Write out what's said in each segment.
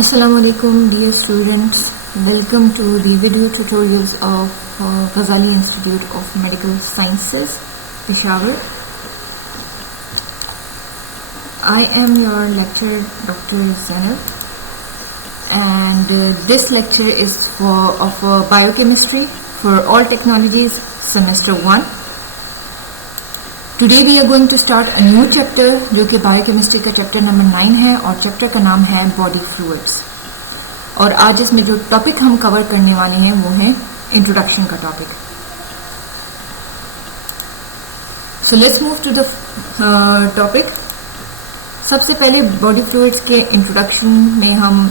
Assalamualaikum dear students, welcome to the video tutorials of Ghazali Institute of Medical Sciences, Peshawar. I am your lecturer Dr. Zainab and this lecture is of biochemistry for all technologies semester 1. Today we are going to start a new chapter जो कि biochemistry का chapter number 9 है और chapter का नाम है body fluids. और आज इसमें जो टॉपिक हम कवर करने वाले हैं वो है इंट्रोडक्शन का topic. So let's move to the topic. सबसे पहले बॉडी फ्लूइड्स के इंट्रोडक्शन में हम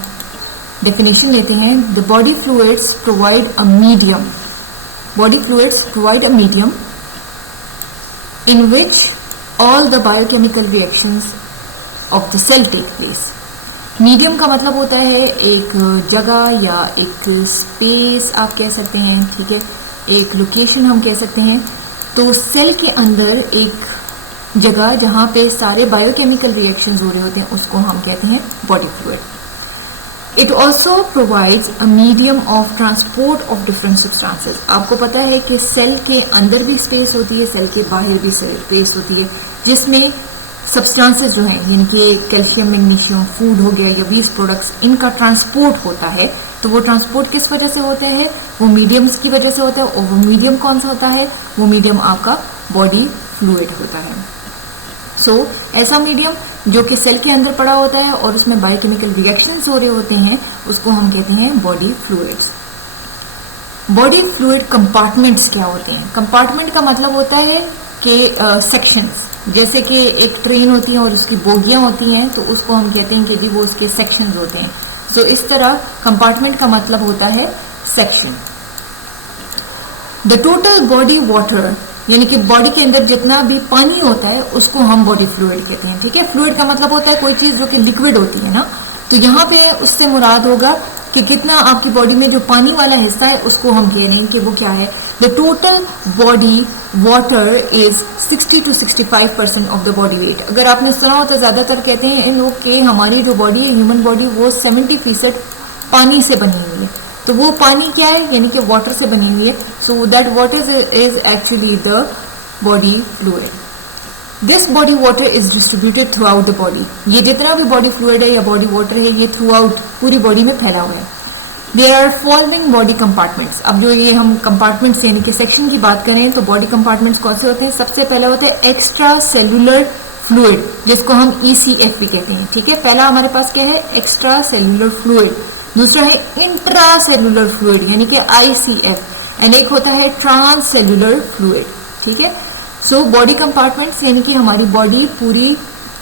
डेफिनेशन लेते हैं। The body fluids provide a medium. Body fluids provide a medium in which all the biochemical reactions of the cell take place. Medium का मतलब होता है एक जगह या एक स्पेस आप कह सकते हैं, ठीक है, एक लोकेशन हम कह सकते हैं। तो सेल के अंदर एक जगह जहां पे सारे बायोकेमिकल रिएक्शंस हो रहे होते हैं उसको हम कहते हैं body fluid. It also provides a medium of transport of different substances. आपको पता है कि सेल के अंदर भी स्पेस होती है, सेल के बाहर भी स्पेस होती है, जिसमें सब्सटेंसेस जो हैं यानी कि कैल्शियम, मैग्नीशियम, फूड हो गया या वेस्ट प्रोडक्ट्स, इनका ट्रांसपोर्ट होता है। तो वो ट्रांसपोर्ट किस वजह से होता है? वो मीडियम्स की वजह से होता है। और वो मीडियम कौन सा होता है? वो मीडियम आपका बॉडी फ्लूइड होता है। सो ऐसा मीडियम जो कि सेल के अंदर पड़ा होता है और उसमें बायोकेमिकल रिएक्शंस हो रहे होते हैं उसको हम कहते हैं body fluids. Body fluid compartments क्या होते हैं? कंपार्टमेंट का मतलब होता है कि सेक्शंस, जैसे कि एक ट्रेन होती है और उसकी बोगियां होती हैं तो उसको हम कहते हैं कि जी वो उसके सेक्शंस होते हैं। सो इस तरह कंपार्टमेंट का मतलब होता है section. The total body water यानी कि बॉडी के अंदर जितना भी पानी होता है उसको हम बॉडी फ्लूइड कहते हैं, ठीक है। फ्लूइड का मतलब होता है कोई चीज जो कि लिक्विड होती है ना, तो यहाँ पे उससे मुराद होगा कि कितना आपकी बॉडी में जो पानी वाला हिस्सा है उसको हम कह रहे हैं कि वो क्या है। The total body water is 60 to 65% of the body weight. अगर आपने सुना हो तो ज्यादातर कहते हैं लोग कि हमारी जो बॉडी है, ह्यूमन बॉडी, वो 70% पानी से बनी हुई है। तो वो पानी क्या है? यानी कि वाटर से बनी हुई है। So that water is actually the body fluid. This body water is distributed through out the body. ये जितना भी बॉडी फ्लूइड है या बॉडी वाटर है ये थ्रू आउट पूरी बॉडी में फैला हुआ है। There are following body compartments. अब जो ये हम कंपार्टमेंट्स यानी कि सेक्शन की बात करें तो बॉडी कंपार्टमेंट्स कौन से होते हैं? सबसे पहले होता है एक्स्ट्रा सेलुलर फ्लूइड, जिसको हम ECF भी कहते हैं, ठीक है। पहला हमारे पास क्या है? Extra cellular fluid. दूसरा है इंट्रा सेलुलर फ्लूइड यानी कि ICF एंड एक होता है ट्रांस सेलुलर फ्लूइड, ठीक है। सो बॉडी कंपार्टमेंट्स यानी कि हमारी बॉडी पूरी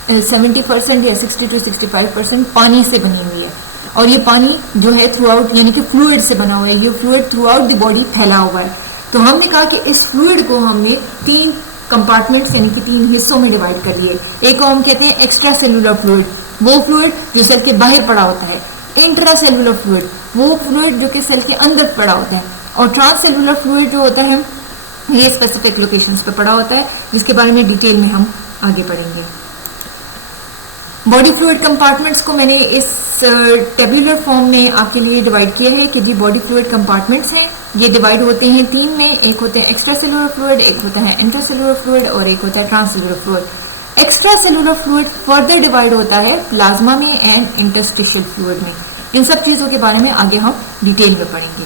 70% या 60 to 65% पानी से बनी हुई है और ये पानी जो है थ्रू आउट यानी कि फ्लूइड से बना हुआ है। ये fluid through out the body फैला हुआ है। तो हमने कहा कि इस फ्लूइड को हमने 3 कंपार्टमेंट्स यानी कि 3 हिस्सों में डिवाइड कर लिए। एक को हम कहते हैं एक्स्ट्रा सेलुलर फ्लूइड, वो फ्लूइड जो सेल के बाहर पड़ा होता है। इंट्रा सेलुलर फ्लूइड, वो फ्लूइड जो कि सेल के अंदर पड़ा होता है। और ट्रांस सेलुलर फ्लूइड जो होता है ये स्पेसिफिक लोकेशंस पे पड़ा होता है, जिसके बारे में डिटेल में हम आगे पढ़ेंगे। बॉडी फ्लूइड कंपार्टमेंट्स को मैंने इस टेबुलर फॉर्म में आपके लिए डिवाइड किया है कि जी बॉडी फ्लूइड कंपार्टमेंट्स हैं। ये डिवाइड होते हैं 3 में। एक होते हैं एक्स्ट्रा सेलुलर फ्लूइड, एक होता है इंट्रा सेलुलर फ्लूइड और एक होता है transcellular fluid. Extracellular fluid further divide होता है प्लाज्मा में एंड इंटरस्टिशियल फ्लूइड में। इन सब चीजों के बारे में आगे हम डिटेल में पढ़ेंगे।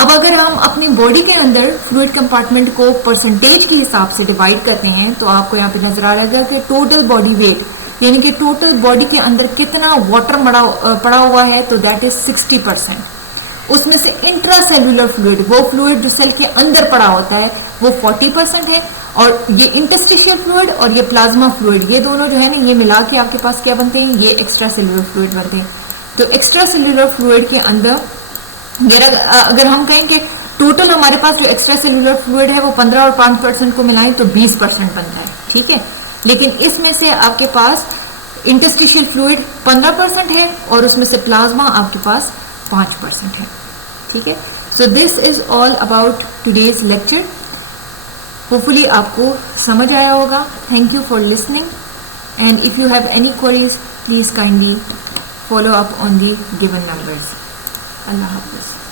अब अगर हम अपनी बॉडी के अंदर फ्लूइड कंपार्टमेंट को परसेंटेज के हिसाब से डिवाइड करते हैं तो आपको यहाँ पे नजर आ रहा है कि टोटल बॉडी वेट यानी कि टोटल बॉडी के अंदर कितना वाटर पड़ा हुआ है, तो दैट इज 60%। उसमें से इंट्रा सेलुलर फ्लूइड, वो फ्लूइड जो सेल के अंदर पड़ा होता है, वो 40% है। और ये इंटरस्टिशियल फ्लूइड और ये प्लाज्मा फ्लूइड, ये दोनों जो है ना ये मिला के आपके पास क्या बनते हैं? ये एक्स्ट्रा सेलुलर फ्लूइड बनते हैं। तो एक्स्ट्रा सेलुलर फ्लूइड के अंदर अगर हम कहें कि टोटल हमारे पास जो एक्स्ट्रा सेलुलर फ्लूइड है वो 15 और 5% को मिलाएं तो 20% बनता है, ठीक है। लेकिन इसमें से आपके पास इंटरस्टिशियल फ्लूइड 15% है और उसमें से प्लाज्मा आपके पास 5% है, ठीक है। So this is all about today's lecture. Hopefully आपको समझ आया होगा। Thank you for listening and if you have any queries please kindly follow up on the given numbers. Allah Hafiz.